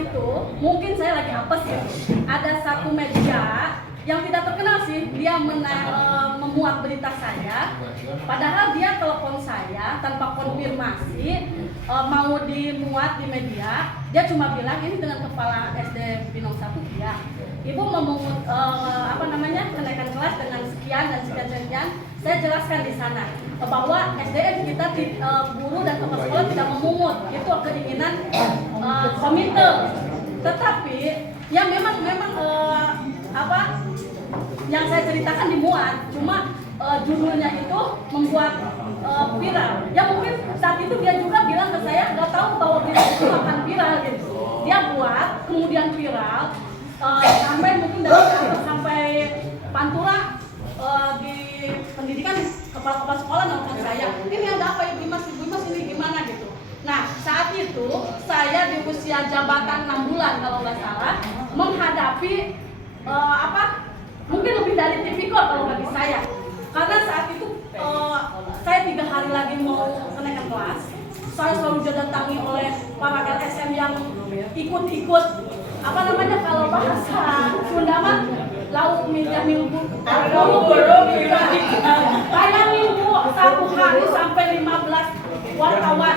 itu mungkin saya lagi apes ya. Ada satu media yang tidak terkenal sih, dia memuat berita saya. Padahal dia telepon saya tanpa konfirmasi mau dimuat di media. Dia cuma bilang ini dengan kepala SD Binong 1 ya. Ibu memungut kenaikan kelas dengan sekian dan sekian. Saya jelaskan di sana bahwa SDM kita guru dan kepala sekolah tidak memungut, itu keinginan komite. Tetapi ya memang yang saya ceritakan dimuat, cuma judulnya itu membuat viral. Ya mungkin saat itu dia juga bilang ke saya nggak tahu bahwa viral itu akan viral gitu. Dia buat kemudian viral sampai mungkin sampai Pantura di pendidikan kepala sekolah nelfon saya, ini ada apa Ibu Imas ini gimana gitu. Nah saat itu saya di usia jabatan 6 bulan kalau nggak salah menghadapi mungkin lebih dari tipikor kalau bagi saya, karena saat itu saya 3 hari lagi mau kenaikan kelas. Saya selalu didatangi oleh para LSM yang ikut kalau bahasa Sunda mah lauk minyak minggu saya minggu 1 hari sampai 15 wartawan,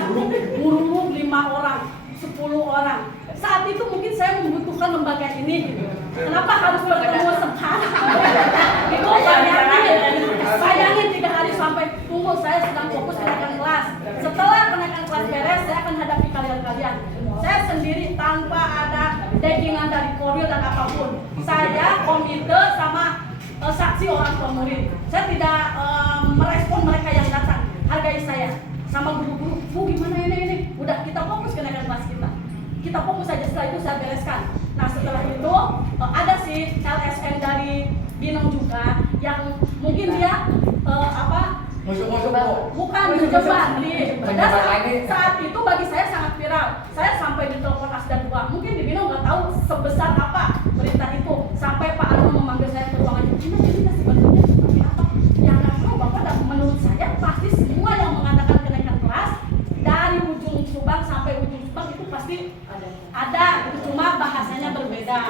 guru 5 orang, 10 orang. Saat itu mungkin saya membutuhkan lembaga ini gitu. Kenapa harus bertemu sekarang? Itu bayangin 3 hari sampai tunggu, saya sedang fokus kenaikan kelas. Setelah kenaikan kelas beres, saya akan hadapi kalian. Saya sendiri tanpa ada backingan dari korwil dan apapun. Saya komite sama saksi orang tua murid. Saya tidak merespon mereka yang datang. Hargai saya sama guru-guru. Bu gimana ini? Udah kita fokus kenaikan kelas kita. Kita fokus saja, setelah itu saya bereskan. Nah setelah itu ada sih LSM dari Binong juga yang mungkin dia bukan menjebak nih. Saat itu bagi saya sangat viral. Saya sampai ditelepon Asda 2. Mungkin di Binong nggak tahu sebesar apa berita itu. Sampai Pak Arno memanggil saya ke ruangan. Ini sebenarnya seperti apa? Yang nggak tahu Bapak, dan menurut saya pasti semua yang mengatakan kenaikan kelas dari ujung Subang sampai ujung Subang itu pasti ada. Cuma bahasanya berbeda.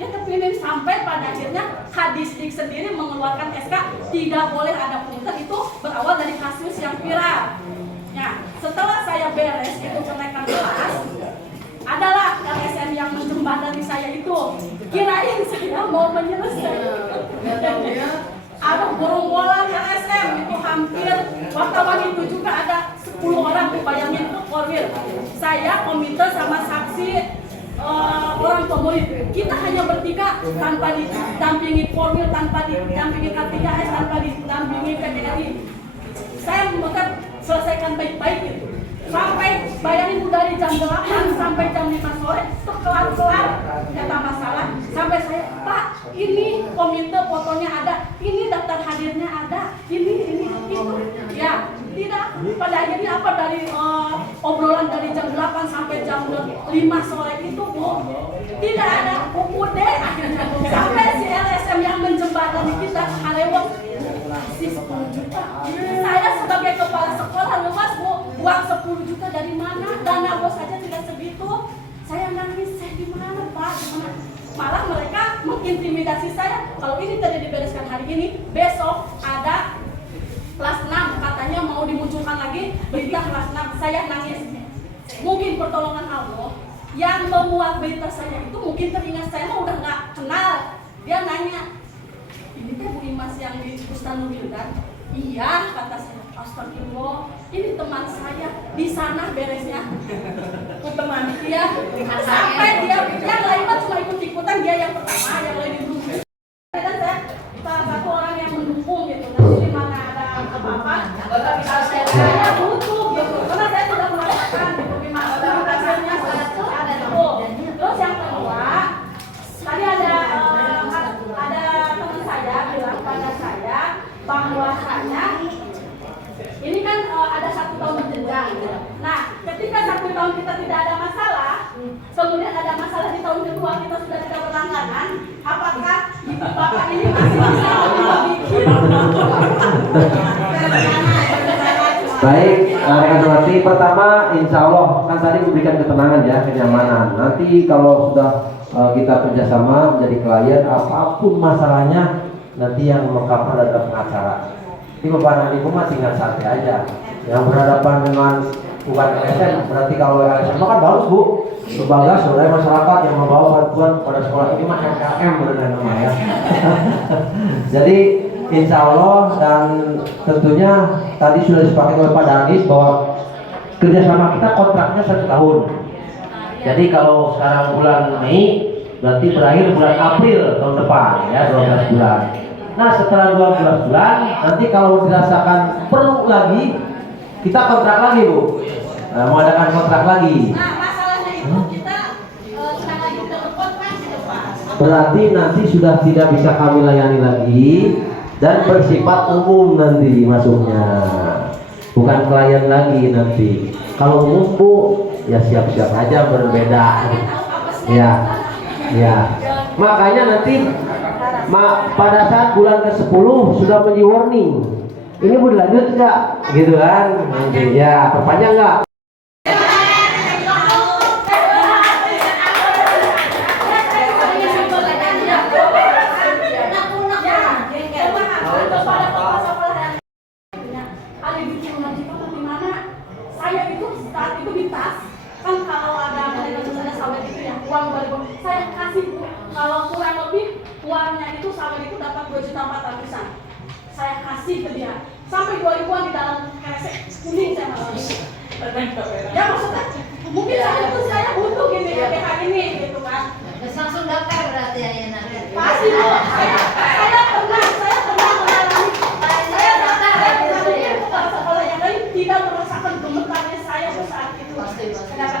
Ya tapi ini sampai pada akhirnya Kadisdik sendiri mengeluarkan SK tidak boleh ada pungutan. Itu berawal dari kasus yang viral. Ya, setelah saya beres itu kenaikan kelas, adalah LSM yang menjembatani saya itu. Kirain saya mau menyelesaikan. Ada gerombolan LSM itu hampir wartawan itu juga ada 10 orang, bayangin itu korwil. Saya komite sama saksi orang tua murid. Kita hanya bertiga tanpa didampingi korwil, tanpa didampingi K3S, tanpa didampingi PTRI. Saya bukan selesaikan baik-baik gitu. Sampai bayangin dari jam 8 sampai jam 5 sore itu kelar-kelar kata masalah. Sampai saya, Pak, ini komite fotonya ada, ini daftar hadirnya ada, ini itu. Ya, tidak. Pada akhirnya apa dari obrolan dari jam 8 sampai jam 5 sore itu, Bu, tidak ada UUD akhirnya. Sampai si LSM yang menjembatani kita Harewong kasih 10 juta. Saya sebagai kepala sekolah lemas, Bu, uang 10 juta dari mana? Dana bos saja tidak segitu. Saya nangis, saya di mana Pak? Gimana? Malah mereka mengintimidasi saya. Kalau ini tidak dibereskan hari ini, besok ada kelas 6 katanya mau dimunculkan lagi berita kelas 6. Saya nangis. Mungkin pertolongan Allah yang membuat berita saya itu mungkin teringat saya mah udah nggak kenal. Dia nanya, ini teh Bu Imas yang di Bustanul Wildan? Iya, kata saya. Astagfirullah, ini teman saya di sana beresnya. Teman dia sampai dia yang lain mah cuma ikut-ikutan, dia yang pertama, yang lain belum. Dan saya salah satu orang yang mendukung gitu. Nanti mana ada apa-apa, saya butuh gitu. Karena saya sudah merasakan gitu gimana hasilnya saya ada itu. Terus yang kedua, tadi ada teman saya bilang pada saya bahwasanya ini kan ada 1 tahun berjenjang. Nah, ketika 1 tahun kita tidak ada masalah, kemudian ada masalah di tahun kedua kita sudah tidak berlangganan, apakah ibu bapak ini masih bisa bikin? Baik, rekan Suwarti, pertama insya Allah kan tadi memberikan ketenangan ya, kenyamanan. Nanti kalau sudah kita kerjasama menjadi klien, apapun masalahnya nanti yang mengcover adalah pengacara. Ini Bapak Nani mah tinggal santai aja. Yang berhadapan dengan bukan LSM, berarti kalau LSM kan bagus Bu. Lembaga swadaya masyarakat yang membawa bantuan pada sekolah ini mah MLM benar namanya. Jadi insya Allah, dan tentunya tadi sudah disepakati oleh Pak Danis bahwa kerjasama kita kontraknya 1 tahun. Jadi kalau sekarang bulan Mei, berarti berakhir bulan April tahun depan ya, 12 bulan. Nah setelah 12 bulan, nanti kalau dirasakan perlu lagi, kita kontrak lagi Bu. Mengadakan kontrak lagi. Nah masalahnya itu kita sekali lagi udah berkontrak di depan. Berarti nanti sudah tidak bisa kami layani lagi dan bersifat umum nanti masuknya, bukan klien lagi nanti. Kalau umum Bu, ya siap-siap aja berbeda. Ya, ya. Makanya nanti pada saat bulan ke-10 sudah menjadi warning. Ini mau dilanjut nggak? Gitu kan? Nanti ya, perpanjang nggak? Saya kasih kalau kurang lebih uangnya itu sawit itu dapat 2.400.000-an. Saya kasih ke dia sampai 2.000-an di dalam kresek kuning saya malah. Ya maksudnya mungkin saya butuh gini ya kayak ini gitu kan. Terus langsung daftar berarti ya nanti. Pasti Bu. Saya pernah mengalami. Saya pernah sekolah yang lain tidak merasakan gemetarnya saya saat itu. Kenapa